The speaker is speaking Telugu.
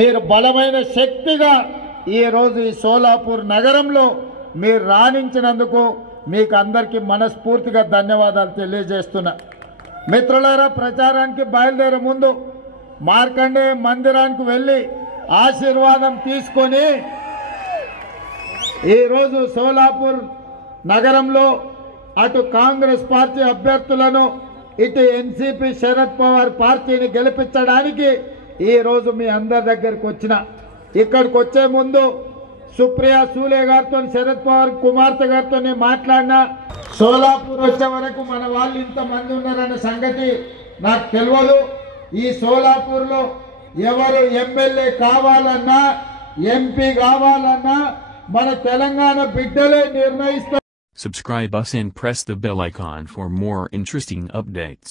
మీరు బలమైన శక్తిగా ఈ రోజు ఈ సోలాపూర్ నగరంలో మీరు రాణించినందుకు మీకు అందరికీ మనస్ఫూర్తిగా ధన్యవాదాలు తెలియజేస్తున్నా. మిత్రులారా, ప్రచారానికి బయలుదేరే ముందు మార్కండేయ మందిరానికి వెళ్ళి ఆశీర్వాదం తీసుకొని ఈరోజు సోలాపూర్ నగరంలో అటు కాంగ్రెస్ పార్టీ అభ్యర్థులను ఇటు ఎన్సీపీ శరద్ పవార్ పార్టీని గెలిపించడానికి ఈరోజు మీ అందరి దగ్గరికి వచ్చిన. ఇక్కడికి వచ్చే ముందు సుప్రియా సూలే గారితో శరద్ పవార్ కుమార్తె గారితో మాట్లాడినా. సోలాపూర్ వచ్చే వరకు మన వాళ్ళు ఇంతమంది ఉన్నారన్న సంగతి నాకు తెలియదు. ఈ సోలాపూర్లో ఎవరు ఎమ్మెల్యే కావాలన్నా ఎంపీ కావాలన్నా మన తెలంగాణ బిడ్డలే నిర్ణయిస్తారు. Subscribe us and press the bell icon for more interesting updates.